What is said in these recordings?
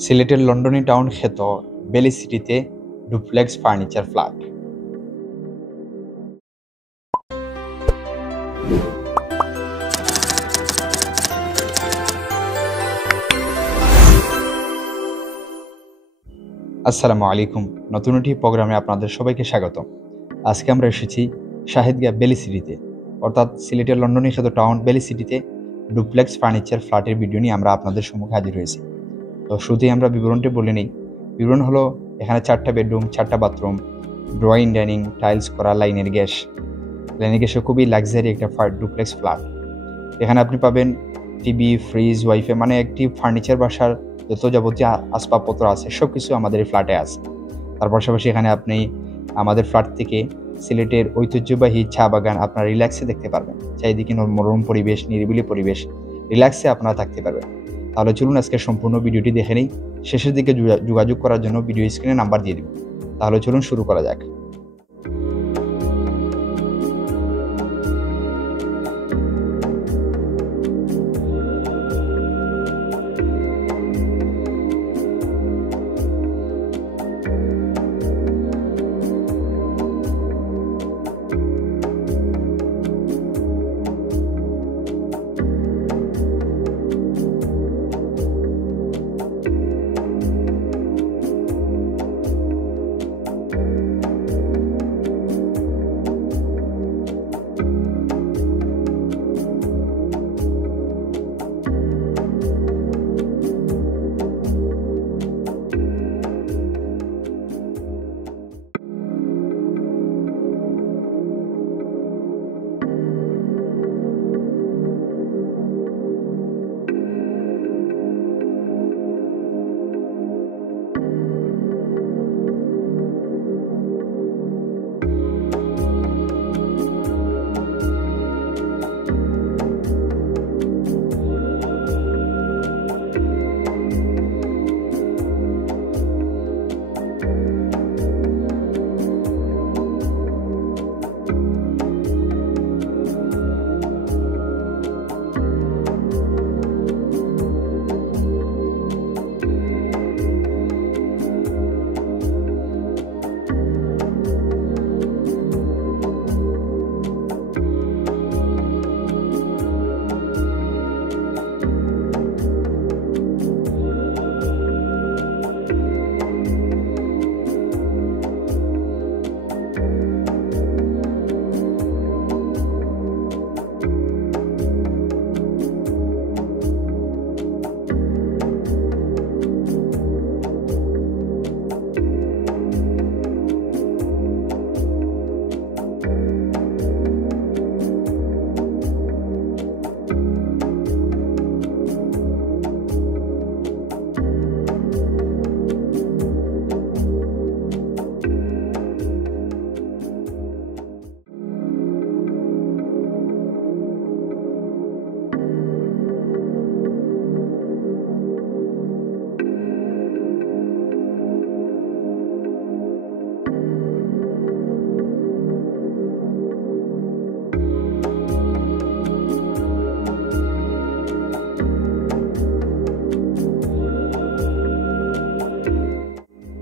সিলেটের লন্ডনী টাউন খ্যাত বেলি সিটিতে ডুপ্লেক্স ফার্নিচার ফ্ল্যাট। আসসালামু আলাইকুম, নতুন একটি প্রোগ্রামে আপনাদের সবাইকে স্বাগত। আজকে আমরা এসেছি শাহিদগাঁ বেলি সিটিতে, অর্থাৎ সিলেটের লন্ডনী খ্যাত টাউন বেলি সিটিতে ডুপ্লেক্স ফার্নিচার ফ্ল্যাটের ভিডিও নিয়ে আমরা আপনাদের সম্মুখে হাজির হয়েছি। তো শুধুই আমরা বিবরণটি বলে নিই। বিবরণ হলো, এখানে 4টা বেডরুম, 4টা বাথরুম, ড্রয়িং ডাইনিং, টাইলস করা, লাইনের গ্যাসে খুবই লাক্সারি একটা ডুপ্লেক্স ফ্ল্যাট। এখানে আপনি পাবেন টিভি, ফ্রিজ, ওয়াইফাই, মানে একটি ফার্নিচার বাসার যত যাবতীয় আসবাবপত্র আছে সব কিছু আমাদের এই ফ্ল্যাটে আছে। তার পাশাপাশি এখানে আপনি আমাদের ফ্ল্যাট থেকে সিলেটের ঐতিহ্যবাহী চা বাগান আপনারা রিল্যাক্সে দেখতে পারবেন। চারিদিকে মনোরম পরিবেশ, নিরিবিলি পরিবেশ, রিল্যাক্সে আপনারা থাকতে পারবেন। তাহলে চলুন আজকে সম্পূর্ণ ভিডিওটি দেখে নিই। শেষের দিকে যোগাযোগ করার জন্য ভিডিও স্ক্রিনে নাম্বার দিয়ে দিব। তাহলে চলুন শুরু করা যাক।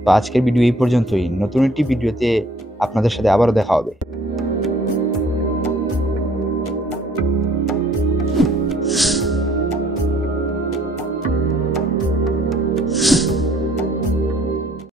তো আজকের ভিডিও এই পর্যন্তই। নতুন একটি ভিডিওতে আপনাদের সাথে আবারও দেখা হবে।